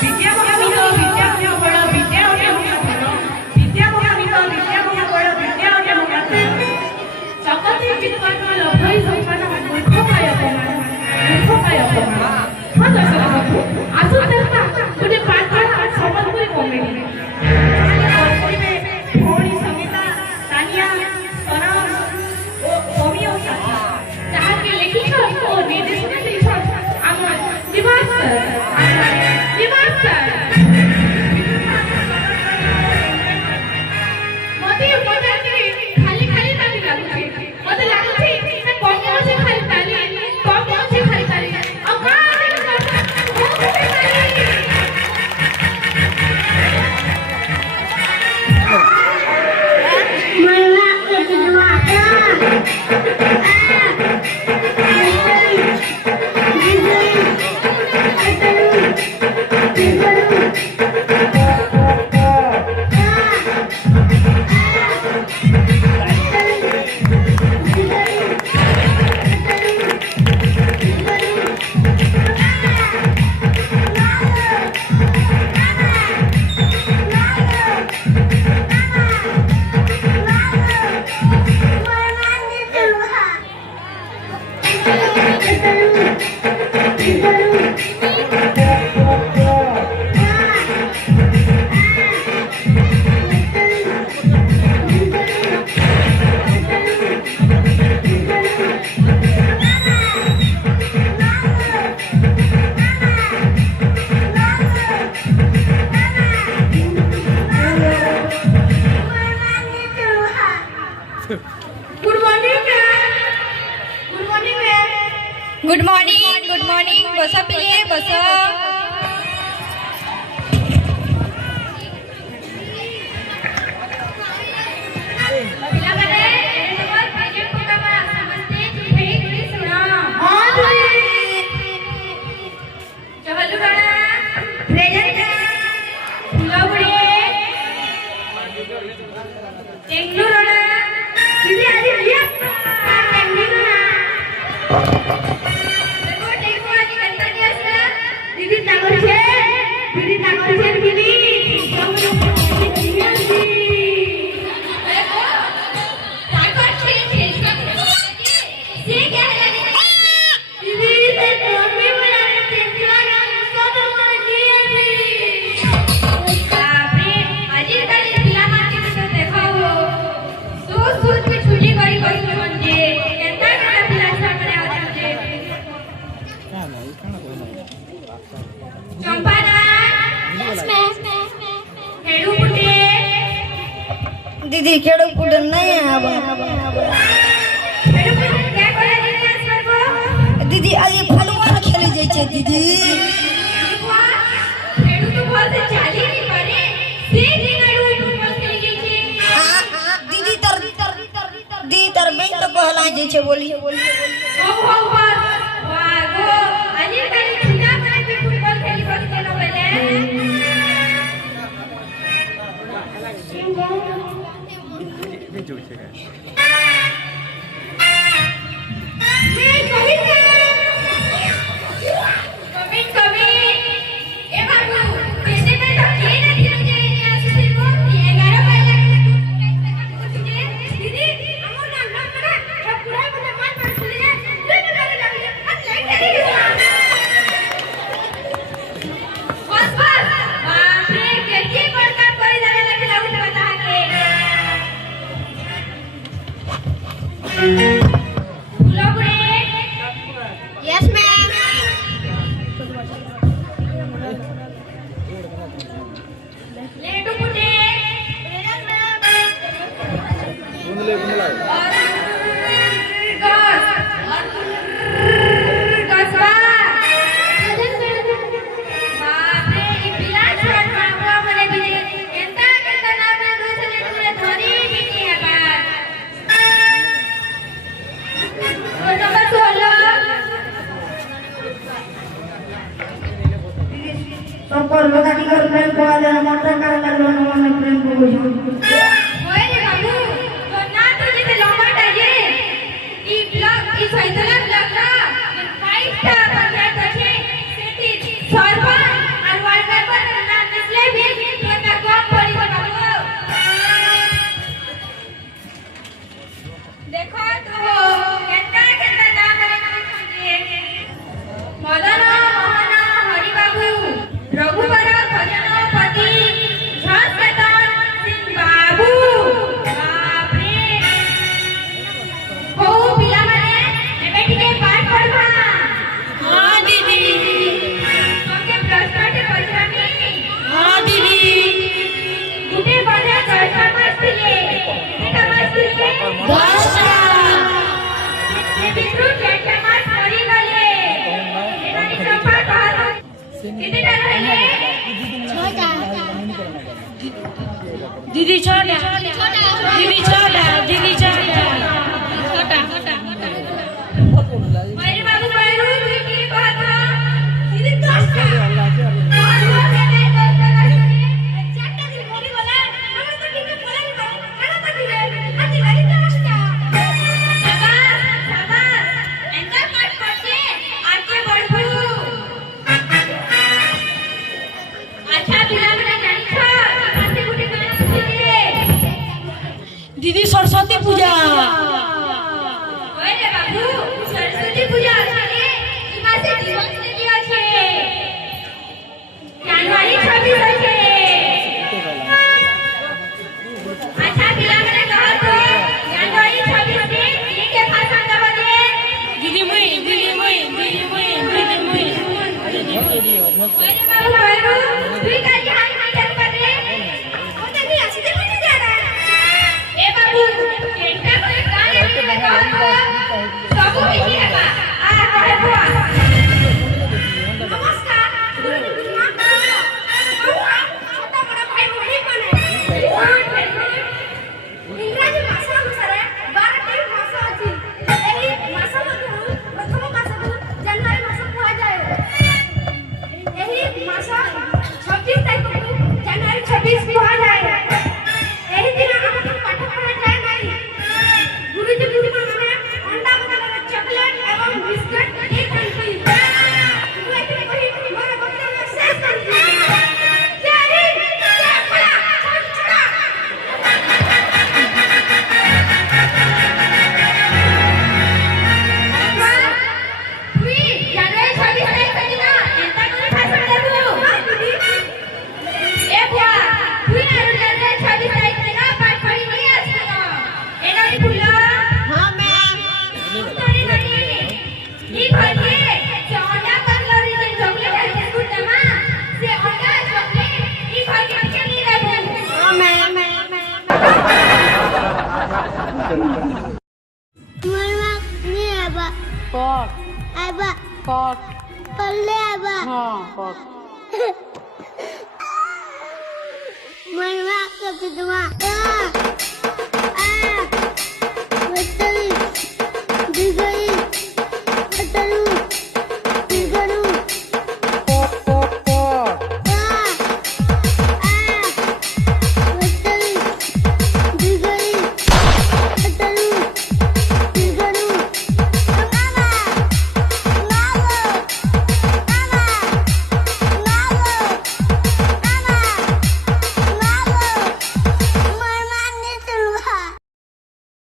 विद्या महामित विद्या महाबळ विद्या अगे महाबळ विद्या महामित विद्या महाबळ विद्या अगे महाबळ जगते विद्वान लभई संपन्न मूर्खकाय अपमान मूर्खकाय अपमान हाँ दर्शक बंधु आसु देखा गोटे पाठ सम्बलपुरी कमेडी भौणी समिता तानिया सनम ओ कवि और साथी जहाँ के लिखित और निर्देशन देछन आम दिवास सर मते मजा के खाली खाली ताली लागुछे मते लागुछे ना कम से खाली ताली कम से खाली ताली अब का गुड मॉर्निंग बसा पिले बसा दीदी खेड़ो कुटन नहीं है दीदी आज ये फलवा खेले जाय छै दीदी खेड़ू तो बोलते चाली नहीं करे से दिन आरो फुटबॉल खेले जाय छै हां दीदी तर बैंक तो कहला जाय छै बोली ओ हो वाह गो आज काली खिला बना के फुटबॉल खेली बस केनो बेले यस मैम लेटू पुटे पर लगानी कर प्रेम को आले मोटर कर लगलो मन प्रेम को बुझो ओए रे बाबू तो ना तो जेते लंबाटा जे ई ब्लॉक ई सैतला ब्लॉक ना 5 टा पंचायत আছে সেটি সরপঞ্চ আর ওয়ার্ড रघुबर भजनपति झसकेतन सिंह बाबू बापरे हो पिला माने एबे टिके पाठ पढबा हां दीदी ओके प्रश्नटे पछरानी हां दीदी गुटे बने दर्शन मस्तिले केटा मस्तिले दर्शन ये बिट्टू केटा मास मरी गले एनानी संपा कहलो कितना रहले दीदी छोटा दीदी छोटा दीदी छोटा मेरे बाबू बैरू की बात है दीदी दोस्त दीदी सरस्वती पूजा ओए रे बाबू सरस्वती पूजा আছে এই মাসে দিবস কি আছে জানুয়ারি 26 আছে আচ্ছা পিলাମାନେ কহ তো জানুয়ারি 26 রে কি কে ভাষণ দেব যে दीदी मुई ओए रे बाबू बैरू তুই কালি হাই হাই দেখ পারে ওটা কি আসতে বুঝে যারা ए बाबू केटा कोई गाने में कहतो सब किछि हेबा आ रहे बुआ नमस्कार छोटा बड़ा भाई मोही कोने इंग्रजी भाषा अनुसार 12टी भाषा अछि एही भाषा मध्यरु प्रथम भाषाକୁ ଜାନୁଆରୀ ମାସ କୁହାଯାଏ एही भाषा 26 तारिखକୁ ଜାନୁଆରୀ 26 କୁହାଯାଏ एही दिन हमके पाठ पढ़ा जाए नहीं गुरुजी गुरुमा माने अंडा बदले चॉकलेट एवं बिस्कुट एक खाती मैं इतने कही मेरा बच्चा में शेष करती जय हिंद जय भोला छोड़ा तुई জানুয়ারি 26 तारीख दिना एंता कोन भाषण देबो हां दीदी ए बुआ तुई आरो জানুয়ারি 26 तारीख दिना पाठ पढ़ी नहीं आछना एनारी फुला हाँ मैम तोरी नानी ई भजे से अंडा कटलरी के चॉकलेट और बिस्कुट दमा से अंडा चॉकलेट ई घर के पीछे नहीं रहबो हाँ मैम मरवा नहीं आबा कक आबा कक पल्ले आबा हां कक मरवा कब तुम आ